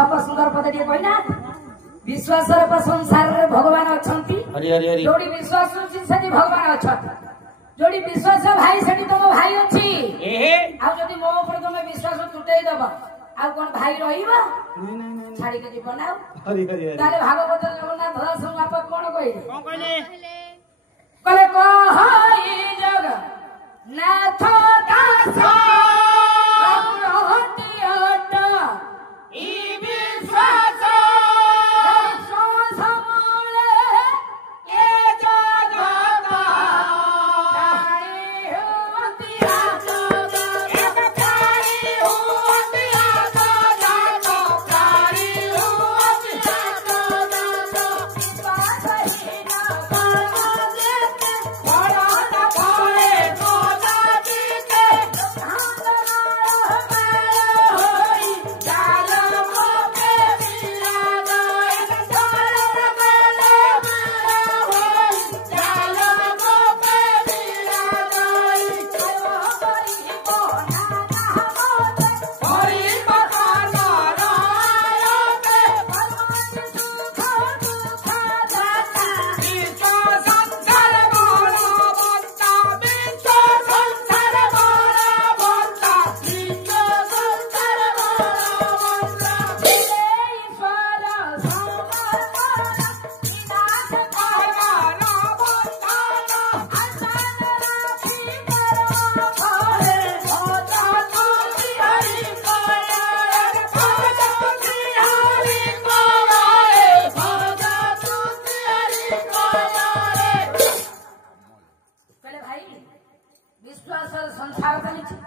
आप सुंदर पद टे कहना विश्वास संसार रे भगवान अछंती जोड़ी विश्वास से भगवान अछंती जोड़ी विश्वास भाई से तुम भाई अच्छी आ जदि मो ऊपर तुम विश्वास तुटई दब आ कोन भाई रहिबा छाड़ी के जीवन आ ताले भागवत जगन्नाथ दास आप कोन कहले कले कहई जग नाथ दास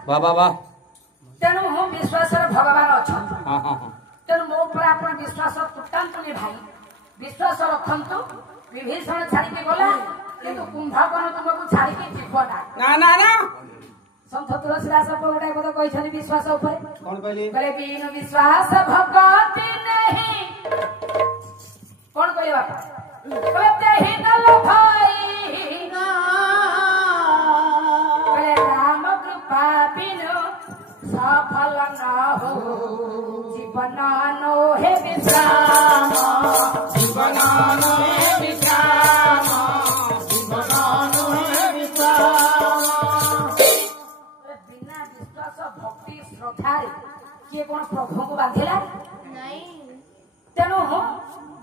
बाबा तेणु हम विश्वास भगवान अच्छा तेणु मो पर आप विश्वास तुटांतु नहीं भाई विश्वास रखंतु विभीषण छाड़ी गला किंतु कुंभकर्ण तुमको छाड़ी जीव ना ना ना संत तुलसीदास गोटे पद कहते विश्वास ऊपर कौन कहले कहले बिनु विश्वास भगति नहीं कौन कहले बापा कहते ही नल भाई कहले राम कृपा बिनु सफल न हो जीवन नो हे विश्राम जीवन नो हे विश्राम जीवन नो हे विश्राम बिना विश्वास भक्ति श्रद्धा किए कौन प्रभु को बांधिला नहीं तेणु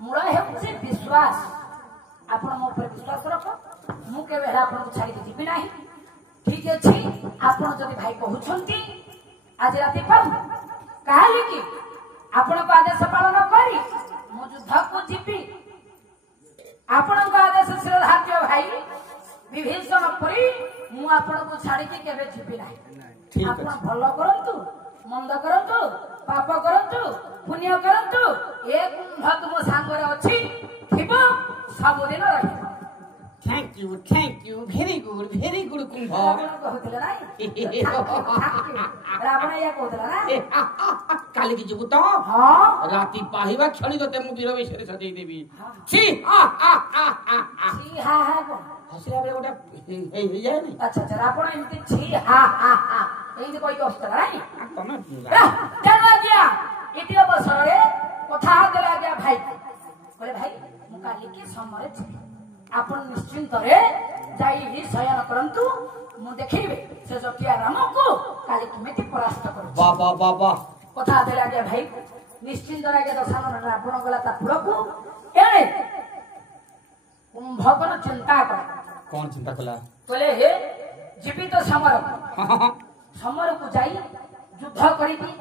मूल है विश्वास आपण मो पर विश्वास रख मु के बेला आपण को छाड़ी जीवी नाही ठीक अछि आपण जदि भाई कहउछंती आज राति पाऊ कहले कि आपण को आदेश पालन करी मु युद्ध को जीवी आपण को आदेश श्रद्धार्य भाई विभीषण परी मु आपण को छाड़ी के केबे जीवी नाही आपण भलो करंतु मंद करंतु पाप करंतु पुण्य करंतु एक कुंभ तुम सांगरे अछि थिबो सब दिन रहि थैंक यू वेरी गुड कुंभ कहतले नाही रावण या कहतला ना काली की जीवु तो हां राती पाहिबा क्षणी तते मु वीर विषय सजई देबी छी छी हा हसिया बे गोटे हे जाय नि अच्छा अच्छा रावण एमती छी हा एई कोई कहतला नाही तमे चलो गया इति अवसरे कथा देला गया भाई बोले भाई मु काली के समय आपण निश्चिंत रे जाई ही शयन करंतु मु देखिबे से जकिया राम को काली किमेति परास्त करू बाबा कथा देला गया भाई निश्चिंत रे के दशानन रावण गला ता पुरकु एणे कुंभकर्ण चिंता कर कौन चिंता कला बोले हे जीवित समर को जाई युद्ध करिबी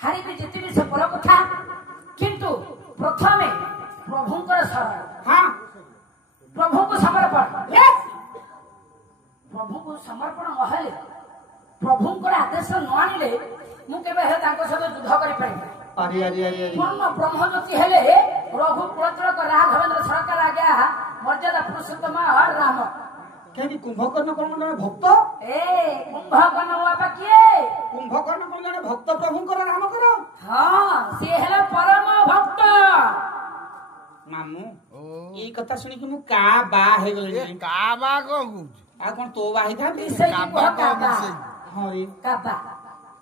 हारिबी जितिबी से पर कथा किंतु प्रथमे प्रभुंकर शरण हां प्रभु को समर्पण प्रभु को समर्पण नहले प्रभुंकर आदेश न आनिले मु केबे हे तांको सहित युद्ध करि पारि अरे पूर्ण ब्रह्मज्योति हेले रघु कुलतिलक राघवेंद्र सरकार आ गया मर्यादा पुरुषोत्तम राम केनी कुंभकर्ण कोन जने भक्त कुंभकर्ण बाबा किए कुंभकर्ण कोन जने भक्त प्रभुंकर नाम करो हां से हेले परम भक्त मामू ई कथा सुनी कि मु का बा हे गले का बा कहू आ कोन तो बा हे था का बा हां रे का बा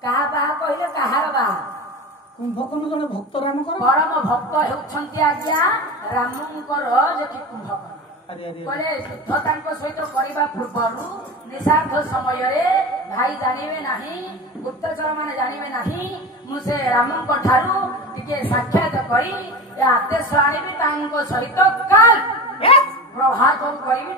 कहले कहार बा କୁମ୍ଭକର୍ଣ୍ଣ ଜଣେ ଭକ୍ତ ରାମଙ୍କର ପରମ ଭକ୍ତ ହେଉଛନ୍ତି ଆଜ୍ଞା ରାମଙ୍କର ଯେଠି କୁମ୍ଭକର୍ଣ୍ଣ। କହିଲେ ଯୁଦ୍ଧ ତାଙ୍କ ସହିତ କରିବା ପୂର୍ବରୁ ନିଶାର୍ଥ ସମୟରେ ଭାଇ ଜାଣିବେ ନାହିଁ, ଗୁପ୍ତଚର ମାନେ ଜାଣିବେ ନାହିଁ, ମୁଁ ସେ ରାମଙ୍କ ଠାରୁ ଟିକେ ସାକ୍ଷାତ କରି ଆଦେଶ ଆଣିବି ତାଙ୍କ ସହିତ କାଲ ପ୍ରଭାତ କରିବି।